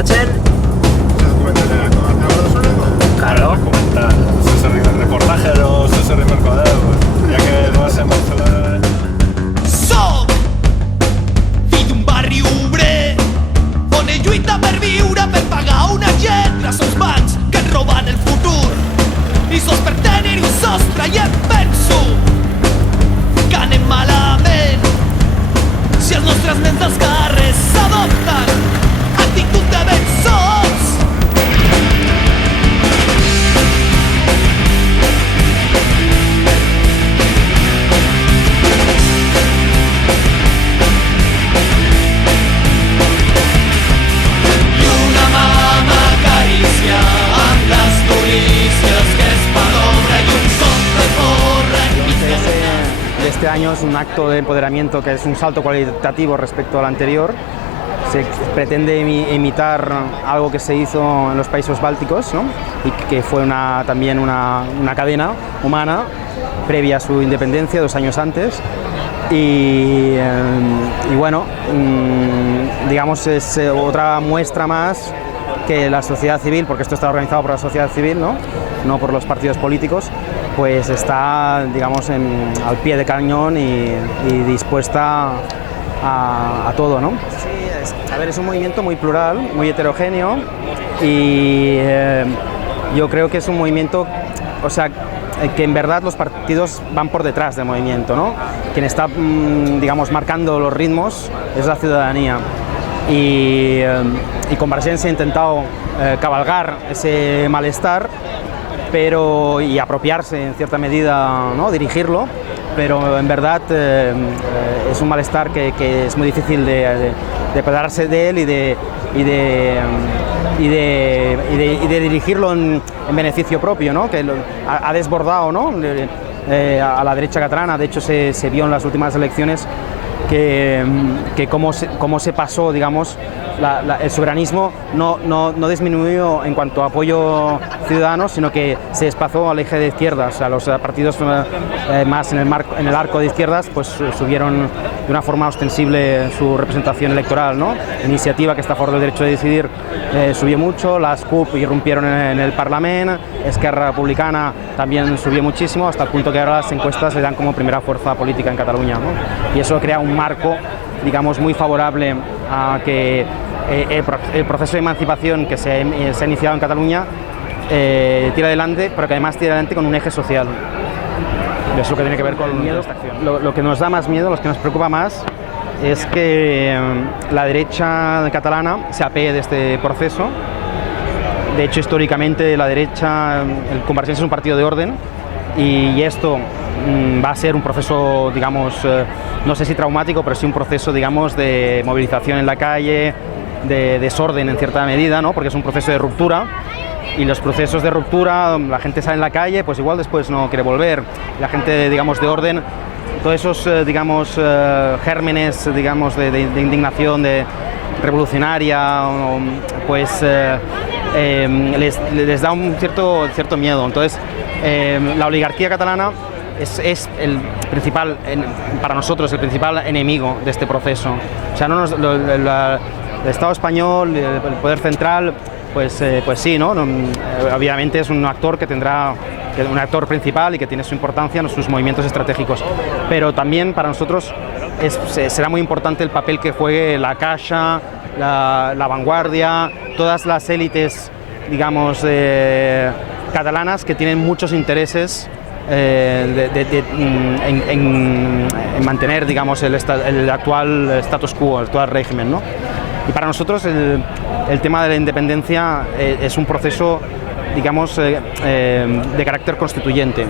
Rachel. Claro. El reportaje de los César i Mercadeu, ja que no hacen Barcelona. Soc fill d'un barri obrer on he lluitat per viure, per pagar unes lletres als bancs que et roben el futur i sos per tenir un sostre i em penso que anem malament si els nostres nens dels carrers s'adopten actitud de ben sols. Este año es un acto de empoderamiento que es un salto cualitativo respecto al anterior. Se pretende imitar algo que se hizo en los países bálticos, ¿no? Y que fue también una cadena humana previa a su independencia 2 años antes. Y bueno, digamos, es otra muestra más que la sociedad civil, porque esto está organizado por la sociedad civil, no por los partidos políticos, pues está, digamos, al pie de cañón y dispuesta a todo, ¿no? Sí, es un movimiento muy plural, muy heterogéneo y yo creo que es un movimiento, o sea, que en verdad los partidos van por detrás del movimiento, ¿no? Quien está, digamos, marcando los ritmos es la ciudadanía. Y Convergència ha intentado cabalgar ese malestar y apropiarse en cierta medida, ¿no? Dirigirlo, pero en verdad es un malestar que es muy difícil de apoderarse de él y de dirigirlo en beneficio propio, ¿no? Que ha desbordado, ¿no? A la derecha catalana. De hecho se vio en las últimas elecciones que cómo se pasó, digamos, el soberanismo no disminuyó en cuanto a apoyo ciudadano, sino que se desplazó al eje de izquierdas. A los partidos más en el arco de izquierdas pues subieron de una forma ostensible su representación electoral, ¿no? Iniciativa, que está a favor del derecho de decidir, subió mucho, las CUP irrumpieron en el Parlamento, Esquerra Republicana también subió muchísimo, hasta el punto que ahora las encuestas le dan como primera fuerza política en Cataluña, ¿no? Y eso crea un marco, digamos, muy favorable a que el proceso de emancipación que se ha iniciado en Cataluña tira adelante, pero que además tira adelante con un eje social. Eso es lo que tiene que ver con esta acción. Lo que nos da más miedo, lo que nos preocupa más, es que la derecha catalana se apee de este proceso. De hecho, históricamente la derecha, el Convergència es un partido de orden, y esto va a ser un proceso, digamos, no sé si traumático, pero sí un proceso, digamos, de movilización en la calle, de desorden en cierta medida, ¿no? Porque es un proceso de ruptura, y los procesos de ruptura, la gente sale en la calle, pues igual después no quiere volver. La gente, digamos, de orden, todos esos, digamos, gérmenes, digamos, de indignación revolucionaria, pues les da un cierto miedo. Entonces, la oligarquía catalana es el principal, para nosotros, el principal enemigo de este proceso. O sea, el Estado español, el poder central, pues sí, ¿no? Obviamente es un actor que tendrá, un actor principal y que tiene su importancia en sus movimientos estratégicos, pero también para nosotros será muy importante el papel que juegue la Caixa, la Vanguardia, todas las élites, digamos, catalanas, que tienen muchos intereses en mantener, digamos, el actual status quo, el actual régimen, ¿no? Y para nosotros el tema de la independencia es un proceso, digamos, de carácter constituyente.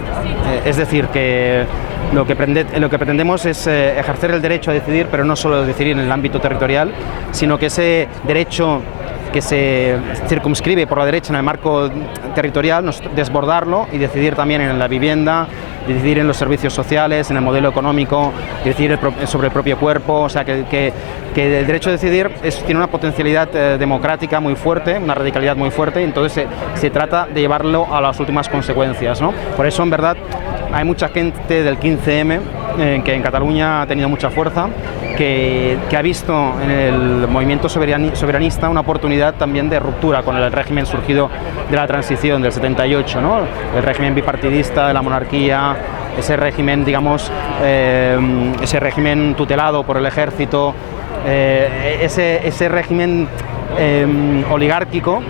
Es decir, que lo que pretendemos es ejercer el derecho a decidir, pero no solo decidir en el ámbito territorial, sino que ese derecho que se circunscribe por la derecha en el marco territorial, desbordarlo y decidir también en la vivienda, decidir en los servicios sociales, en el modelo económico, decidir sobre el propio cuerpo. O sea, que el derecho a decidir tiene una potencialidad democrática muy fuerte, una radicalidad muy fuerte, y entonces se trata de llevarlo a las últimas consecuencias, ¿no? Por eso, en verdad, hay mucha gente del 15M que en Cataluña ha tenido mucha fuerza, que ha visto en el movimiento soberanista una oportunidad también de ruptura con el régimen surgido de la transición del 78, ¿no? El régimen bipartidista de la monarquía, ese régimen, digamos, ese régimen tutelado por el ejército, ese régimen oligárquico,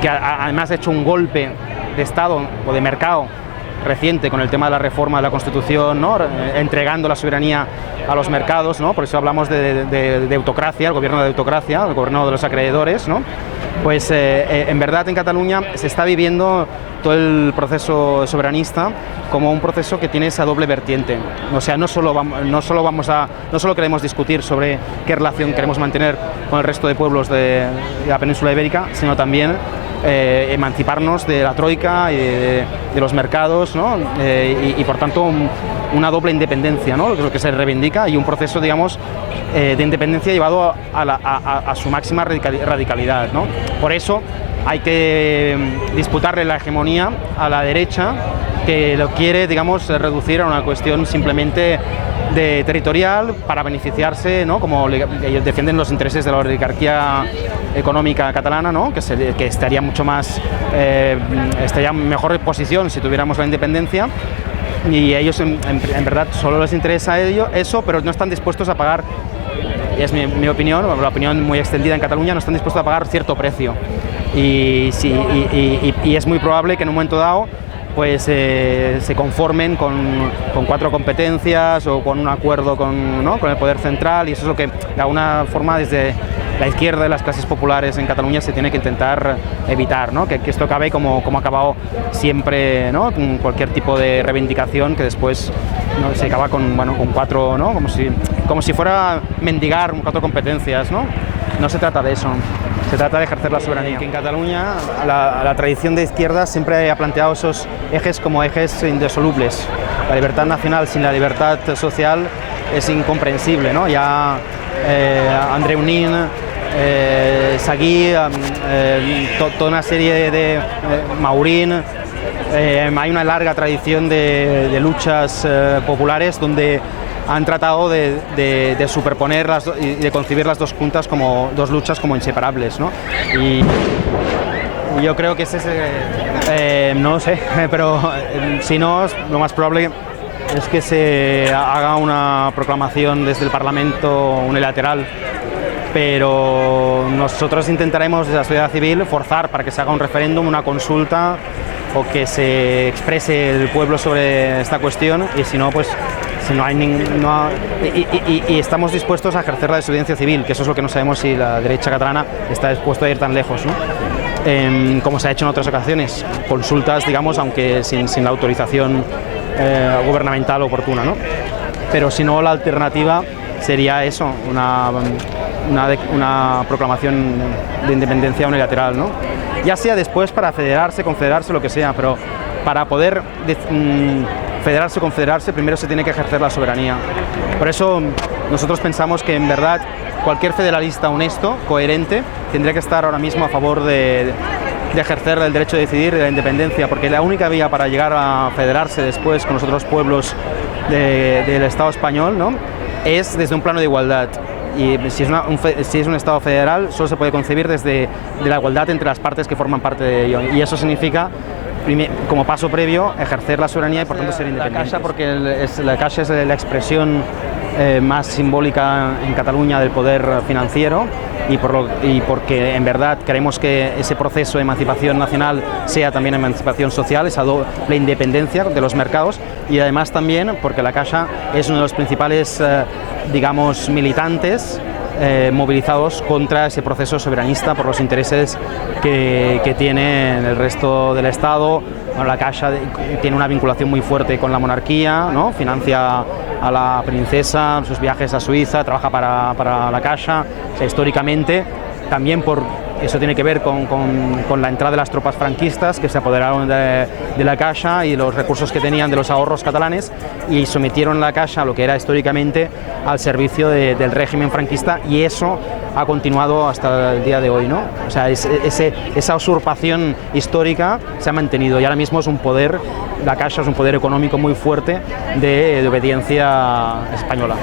que además ha hecho un golpe de Estado o de mercado reciente con el tema de la reforma de la Constitución, ¿no? Entregando la soberanía a los mercados, ¿no? Por eso hablamos de autocracia, el gobierno de autocracia, el gobierno de los acreedores, ¿no? Pues en verdad en Cataluña se está viviendo todo el proceso soberanista como un proceso que tiene esa doble vertiente. O sea, no solo queremos discutir sobre qué relación queremos mantener con el resto de pueblos de la península ibérica, sino también emanciparnos de la troika y de los mercados, ¿no? Y por tanto una doble independencia, ¿no? Lo que se reivindica, y un proceso, digamos, de independencia llevado a su máxima radicalidad, ¿no? Por eso hay que disputarle la hegemonía a la derecha, que lo quiere, digamos, reducir a una cuestión simplemente de territorial para beneficiarse, ¿no? Como ellos defienden los intereses de la oligarquía económica catalana, ¿no? Que estaría mucho más, estaría en mejor posición si tuviéramos la independencia, y ellos en verdad solo les interesa eso, pero no están dispuestos a pagar, es mi opinión, la opinión muy extendida en Cataluña, no están dispuestos a pagar cierto precio, y es muy probable que en un momento dado pues se conformen con 4 competencias o con un acuerdo con el poder central, y eso es lo que de alguna forma desde la izquierda y las clases populares en Cataluña se tiene que intentar evitar, ¿no? Que esto acabe como ha acabado siempre, ¿no? Con cualquier tipo de reivindicación que después, ¿no? Se acaba con 4, ¿no? Como si fuera mendigar 4 competencias, ¿no? No se trata de eso. Se trata de ejercer la soberanía. Que en Cataluña la tradición de izquierda siempre ha planteado esos ejes como ejes indisolubles. La libertad nacional sin la libertad social es incomprensible, ¿no? Ya Andreu Nin, Seguí, toda una serie de Maurín, hay una larga tradición de luchas populares donde han tratado de superponer y de concebir las dos juntas como dos luchas como inseparables, ¿no? Y yo creo que no lo sé, pero si no, lo más probable es que se haga una proclamación desde el Parlamento unilateral, pero nosotros intentaremos desde la sociedad civil forzar para que se haga un referéndum, una consulta, o que se exprese el pueblo sobre esta cuestión, y si no, pues si no hay y estamos dispuestos a ejercer la desobediencia civil, que eso es lo que no sabemos si la derecha catalana está dispuesta a ir tan lejos, ¿no? Como se ha hecho en otras ocasiones, consultas, digamos, aunque sin la autorización gubernamental oportuna, ¿no? Pero si no, la alternativa sería eso, una proclamación de independencia unilateral, ¿no? Ya sea después para federarse, confederarse, lo que sea, pero para poder federarse o confederarse primero se tiene que ejercer la soberanía. Por eso nosotros pensamos que en verdad cualquier federalista honesto, coherente, tendría que estar ahora mismo a favor de ejercer el derecho de decidir de la independencia, porque la única vía para llegar a federarse después con los otros pueblos del Estado español, ¿no?, es desde un plano de igualdad. Y si es un Estado federal, solo se puede concebir desde la igualdad entre las partes que forman parte de ello. Y eso significa, como paso previo, ejercer la soberanía y por tanto ser independientes. La Caixa, porque la Caixa es la expresión más simbólica en Cataluña del poder financiero, y porque en verdad queremos que ese proceso de emancipación nacional sea también emancipación social, esa doble independencia de los mercados, y además también porque la Caixa es uno de los principales digamos, militantes movilizados contra ese proceso soberanista por los intereses que tiene en el resto del Estado. Bueno, la Caixa tiene una vinculación muy fuerte con la monarquía, ¿no? Financia a la princesa, sus viajes a Suiza, trabaja para la Caixa, o sea, históricamente, también eso tiene que ver con la entrada de las tropas franquistas que se apoderaron de la Caixa y los recursos que tenían de los ahorros catalanes, y sometieron la Caixa a lo que era históricamente al servicio del régimen franquista, y eso ha continuado hasta el día de hoy, ¿no? O sea, esa usurpación histórica se ha mantenido, y ahora mismo es un poder, la Caixa es un poder económico muy fuerte de obediencia española.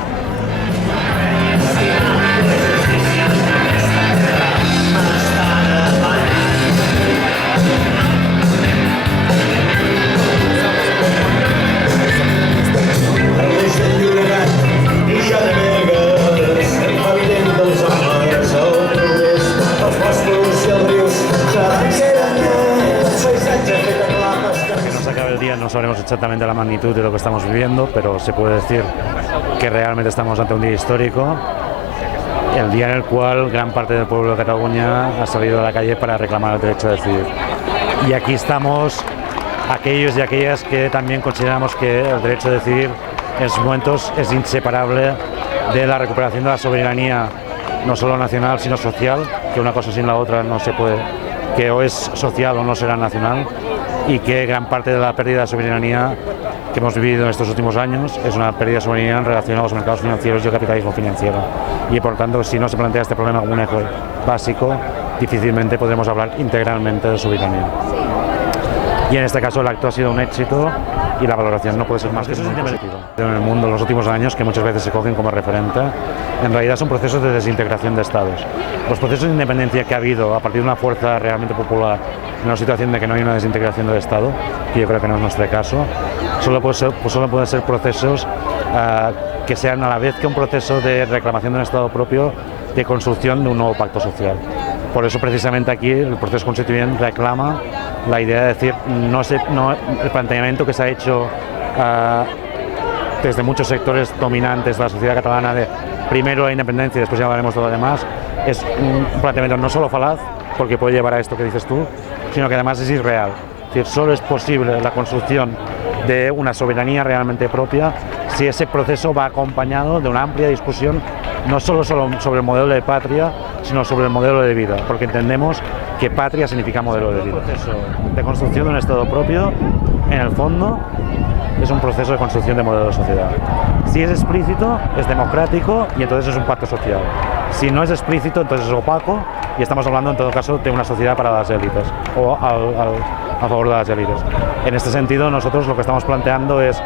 no sabremos exactamente la magnitud de lo que estamos viviendo, pero se puede decir que realmente estamos ante un día histórico, el día en el cual gran parte del pueblo de Cataluña ha salido a la calle para reclamar el derecho a decidir. Y aquí estamos aquellos y aquellas que también consideramos que el derecho a decidir en estos momentos es inseparable de la recuperación de la soberanía, no solo nacional, sino social, que una cosa sin la otra no se puede, que o es social o no será nacional, y que gran parte de la pérdida de soberanía que hemos vivido en estos últimos años es una pérdida de soberanía en relación a los mercados financieros y el capitalismo financiero. Y por tanto, si no se plantea este problema como un eje básico, difícilmente podremos hablar integralmente de soberanía. Y en este caso el acto ha sido un éxito y la valoración no puede ser más que muy positiva. En el mundo, en los últimos años, que muchas veces se cogen como referente, en realidad son procesos de desintegración de estados. Los procesos de independencia que ha habido a partir de una fuerza realmente popular en una situación de que no hay una desintegración del Estado, que yo creo que no es nuestro caso, solo pueden ser procesos que sean a la vez que un proceso de reclamación de un Estado propio, de construcción de un nuevo pacto social. Por eso precisamente aquí el proceso constituyente reclama la idea de decir, el planteamiento que se ha hecho desde muchos sectores dominantes de la sociedad catalana de primero la independencia y después ya hablaremos de lo demás, es un planteamiento no solo falaz, porque puede llevar a esto que dices tú, sino que además es irreal. Es decir, solo es posible la construcción de una soberanía realmente propia si ese proceso va acompañado de una amplia discusión no solo sobre el modelo de patria, sino sobre el modelo de vida, porque entendemos que patria significa modelo de vida. El proceso de construcción de un Estado propio, en el fondo, es un proceso de construcción de modelo de sociedad. Si es explícito, es democrático y entonces es un pacto social. Si no es explícito, entonces es opaco y estamos hablando en todo caso de una sociedad para las élites o a favor de las élites. En este sentido, nosotros lo que estamos planteando es,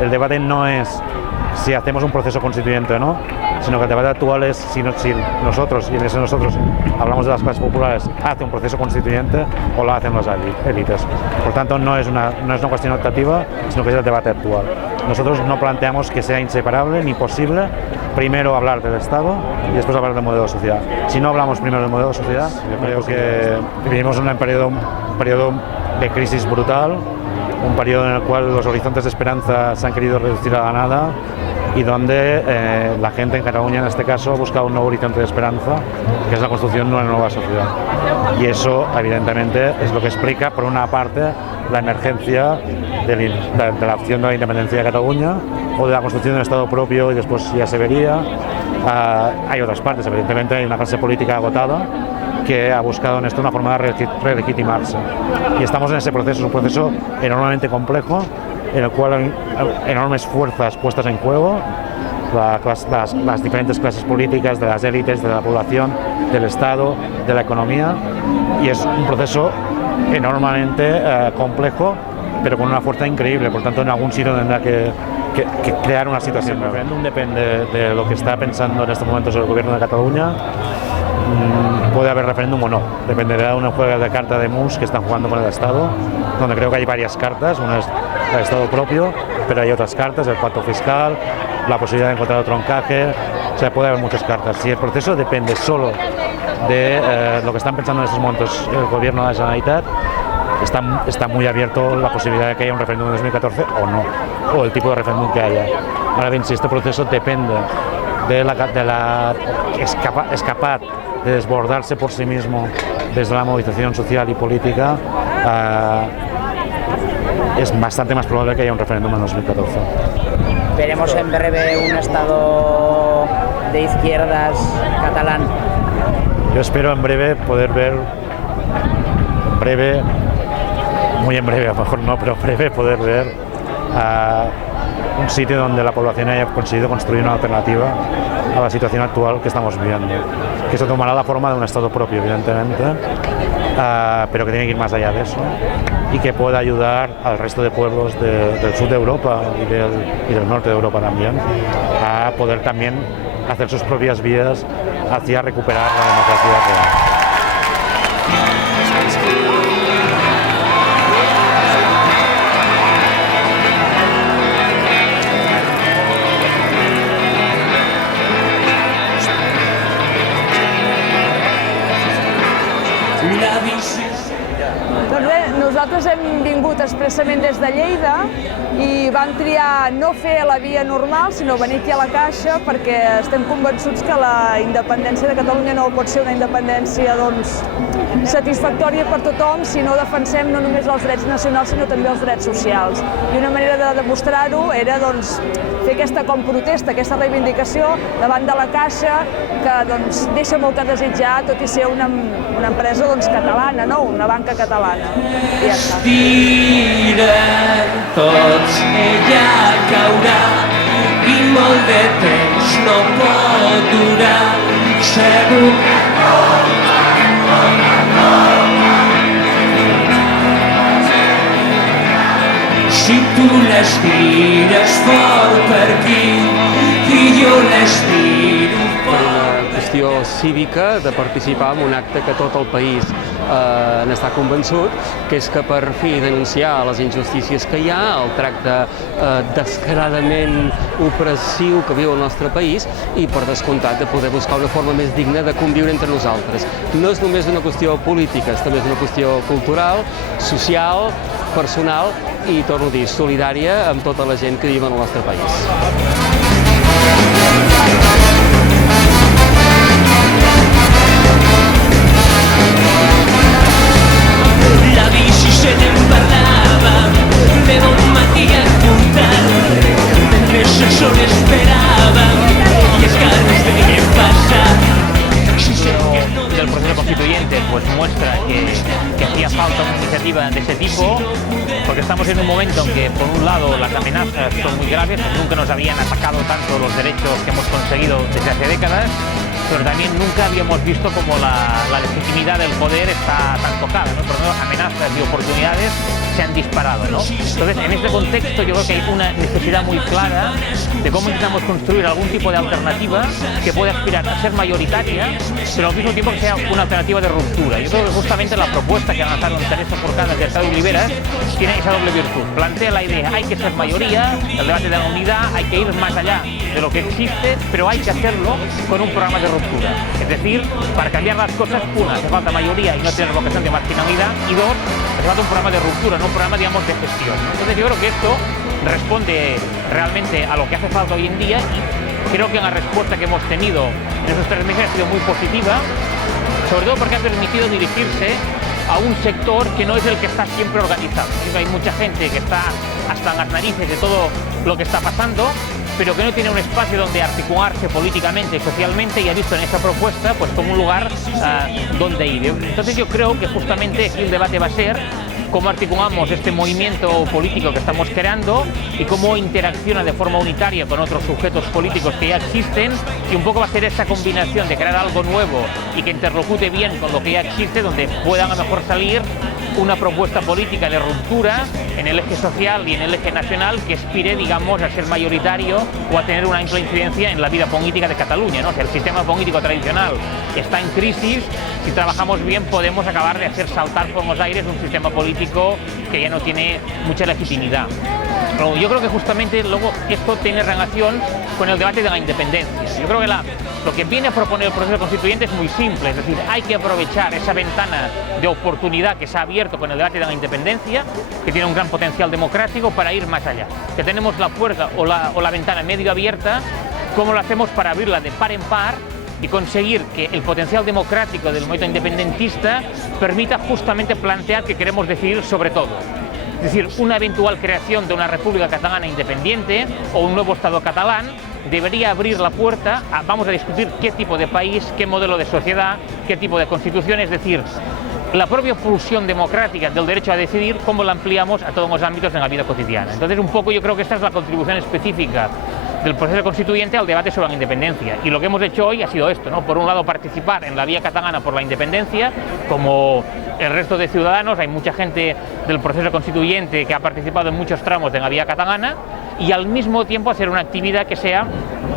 el debate no es si hacemos un proceso constituyente o no, sino que el debate actual es si nosotros, y en ese nosotros hablamos de las clases populares, hace un proceso constituyente o lo hacen las élites. Por tanto, no es una cuestión optativa, sino que es el debate actual. Nosotros no planteamos que sea inseparable ni posible primero hablar del Estado y después hablar del modelo de sociedad. Si no hablamos primero del modelo de sociedad, yo creo que vivimos en un periodo de crisis brutal, un periodo en el cual los horizontes de esperanza se han querido reducir a la nada y donde la gente en Cataluña, en este caso, ha buscado un nuevo horizonte de esperanza, que es la construcción de una nueva sociedad. Y eso, evidentemente, es lo que explica, por una parte, la emergencia de la opción de la independencia de Cataluña o de la construcción de un Estado propio y después ya se vería. Hay otras partes, evidentemente, hay una clase política agotada que ha buscado en esto una forma de relegitimarse. Y estamos en ese proceso, es un proceso enormemente complejo, en el cual hay enormes fuerzas puestas en juego, las diferentes clases políticas, de las élites, de la población, del Estado, de la economía, y es un proceso enormemente complejo, pero con una fuerza increíble. Por tanto, en algún sitio tendrá que crear una situación. El referéndum depende de lo que está pensando en estos momentos el gobierno de Cataluña. Puede haber referéndum o no, dependerá de una juega de carta de mus que están jugando con el Estado, donde creo que hay varias cartas, una es el Estado propio, pero hay otras cartas, el pacto fiscal, la posibilidad de encontrar otro encaje, o sea, puede haber muchas cartas. Si el proceso depende solo de lo que están pensando en estos momentos el gobierno de la Generalitat, está muy abierto la posibilidad de que haya un referéndum en 2014 o no, o el tipo de referéndum que haya. Ahora bien, si este proceso depende es capaz de desbordarse por sí mismo desde la movilización social y política, es bastante más probable que haya un referéndum en 2014. ¿Veremos en breve un Estado de izquierdas catalán? Yo espero en breve poder ver, muy en breve, a lo mejor no, pero en breve poder ver un sitio donde la población haya conseguido construir una alternativa a la situación actual que estamos viviendo, que eso tomará la forma de un Estado propio, evidentemente, pero que tiene que ir más allá de eso y que pueda ayudar al resto de pueblos del sur de Europa y del norte de Europa también a poder también hacer sus propias vías hacia recuperar la democracia real. Una visió Doncs bé, nosaltres hem vingut expressament des de Lleida i vam triar no fer la via normal, sinó venir aquí a la Caixa perquè estem convençuts que la independència de Catalunya no pot ser una independència satisfactòria per tothom si no defensem no només els drets nacionals sinó també els drets socials. I una manera de demostrar-ho era fer aquesta protesta, aquesta reivindicació davant de la Caixa que deixa molt que desitjar tot i ser una empresa catalana, no? Una banca catalana. I ja està. Estiren tots, ella caurà i molt de temps no pot durar. Segur que si tu l'estires fort per aquí i jo l'estiro fort. Qüestió cívica de participar en un acte que tot el país n'està convençut, que és que per fi denunciar les injustícies que hi ha, el tracte descaradament opressiu que viu el nostre país i per descomptat de poder buscar una forma més digna de conviure entre nosaltres. No és només una qüestió política, és també una qüestió cultural, social, personal i, torno a dir, solidària amb tota la gent que viu en el nostre país. La bici se n'en parlava de bon matí a portal, mentre el sol esperava i els carros veien passar. Del proceso constituyente pues muestra que hacía falta una iniciativa de ese tipo, porque estamos en un momento en que por un lado las amenazas son muy graves, nunca nos habían atacado tanto los derechos que hemos conseguido desde hace décadas, pero también nunca habíamos visto como la legitimidad del poder está tan tocada, ¿no? Por lo menos amenazas y oportunidades se han disparado, ¿no? Entonces, en este contexto yo creo que hay una necesidad muy clara de cómo intentamos construir algún tipo de alternativa que pueda aspirar a ser mayoritaria, pero al mismo tiempo que sea una alternativa de ruptura. Yo creo que justamente la propuesta que lanzaron Teresa Forcada y Estado Oliveras tiene esa doble virtud. Plantea la idea, hay que ser mayoría, el debate de la unidad, hay que ir más allá de lo que existe, pero hay que hacerlo con un programa de ruptura. Es decir, para cambiar las cosas, una, hace falta mayoría y no tener vocación de marginalidad, y dos, hace falta un programa de ruptura, no un programa, digamos, de gestión. Entonces yo creo que esto responde realmente a lo que hace falta hoy en día y creo que la respuesta que hemos tenido en esos 3 meses ha sido muy positiva, sobre todo porque ha permitido dirigirse a un sector que no es el que está siempre organizado. Hay mucha gente que está hasta en las narices de todo lo que está pasando, pero que no tiene un espacio donde articularse políticamente y socialmente, y ha visto en esta propuesta pues como un lugar donde ir. Entonces yo creo que justamente aquí el debate va a ser cómo articulamos este movimiento político que estamos creando y cómo interacciona de forma unitaria con otros sujetos políticos que ya existen, y un poco va a ser esa combinación de crear algo nuevo y que interlocute bien con lo que ya existe, donde puedan a lo mejor salir una propuesta política de ruptura en el eje social y en el eje nacional que aspire, digamos, a ser mayoritario o a tener una amplia incidencia en la vida política de Cataluña, ¿no? O sea, el sistema político tradicional está en crisis. Si trabajamos bien podemos acabar de hacer saltar por los aires un sistema político que ya no tiene mucha legitimidad. Pero yo creo que justamente luego esto tiene relación con el debate de la independencia. Yo creo que lo que viene a proponer el proceso constituyente es muy simple, es decir, hay que aprovechar esa ventana de oportunidad que se ha abierto con el debate de la independencia, que tiene un gran potencial democrático, para ir más allá. Que tenemos la puerta o la ventana medio abierta, ¿cómo lo hacemos para abrirla de par en par y conseguir que el potencial democrático del movimiento independentista permita justamente plantear que queremos decidir sobre todo? Es decir, una eventual creación de una república catalana independiente o un nuevo Estado catalán debería abrir la puerta a, vamos a discutir qué tipo de país, qué modelo de sociedad, qué tipo de constitución, es decir, la propia pulsión democrática del derecho a decidir, cómo la ampliamos a todos los ámbitos de la vida cotidiana. Entonces, un poco yo creo que esta es la contribución específica del proceso constituyente al debate sobre la independencia. Y lo que hemos hecho hoy ha sido esto, ¿no? Por un lado, participar en la vía catalana por la independencia, como el resto de ciudadanos. Hay mucha gente del proceso constituyente que ha participado en muchos tramos de la vía catalana, y al mismo tiempo hacer una actividad que sea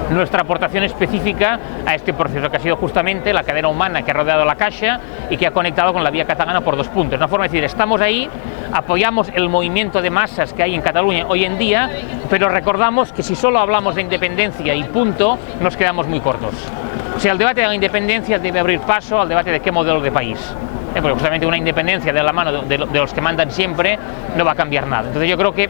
nuestra aportación específica a este proceso, que ha sido justamente la cadena humana que ha rodeado la Caixa y que ha conectado con la vía catalana por 2 puntos. Una forma de decir, estamos ahí, apoyamos el movimiento de masas que hay en Cataluña hoy en día, pero recordamos que si solo hablamos de independencia y punto, nos quedamos muy cortos. O sea, el debate de la independencia debe abrir paso al debate de qué modelo de país. porque justamente una independencia de la mano de los que mandan siempre no va a cambiar nada. Entonces yo creo que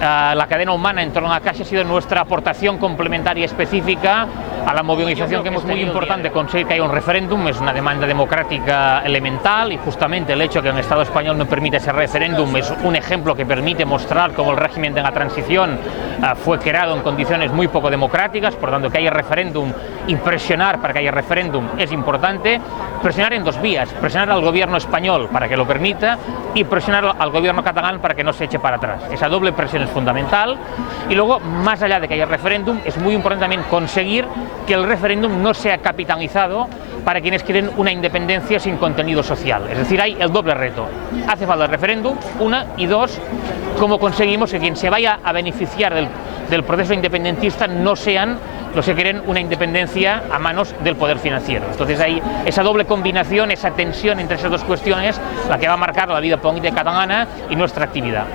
la cadena humana en torno a la Caixa ha sido nuestra aportación complementaria específica a la movilización que hemos tenido. Es muy importante conseguir que haya un referéndum, es una demanda democrática elemental y justamente el hecho de que el Estado español no permita ese referéndum es un ejemplo que permite mostrar cómo el régimen de la transición fue creado en condiciones muy poco democráticas, por tanto que haya referéndum y presionar para que haya referéndum es importante, presionar en dos vías, presionar al gobierno español para que lo permita y presionar al gobierno catalán para que no se eche para atrás. Esa doble presión es fundamental y luego, más allá de que haya referéndum, es muy importante también conseguir que el referéndum no sea capitalizado para quienes quieren una independencia sin contenido social. Es decir, hay el doble reto. Hace falta el referéndum, una, y dos, cómo conseguimos que quien se vaya a beneficiar del proceso independentista no sean los que quieren una independencia a manos del poder financiero. Entonces hay esa doble combinación, esa tensión entre esas dos cuestiones, la que va a marcar la vida política catalana y nuestra actividad.